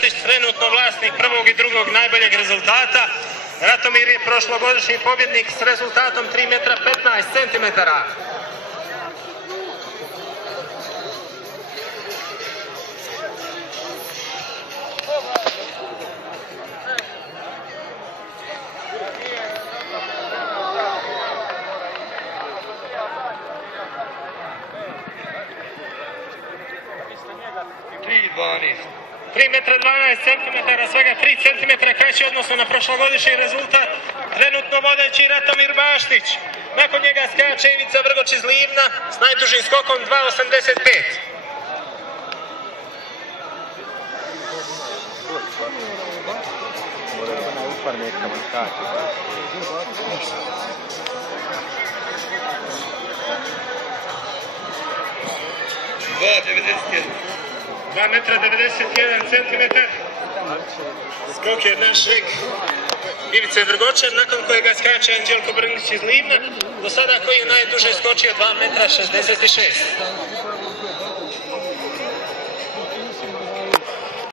Baštić, trenutno vlasnik prvog i drugog najboljeg rezultata. Ratomir je prošlogodišnji pobjednik s rezultatom 3 metra 15 centimetara. Tri metra 12 centimetara, svega 3 centimetra kraći odnosno na prošlogodišnji rezultat. Trenutno vodeći Ratomir Baštić. Nakon njega skače Ivica Vrgoč iz Livna s najdužim skokom 2,85. Dva metra 91 centimetar. Skok je našeg Ivice Vrgoča, nakon kojega skače Anđelko Brngić iz Livna. Do sada koji je najduže skočio 2 metra 66.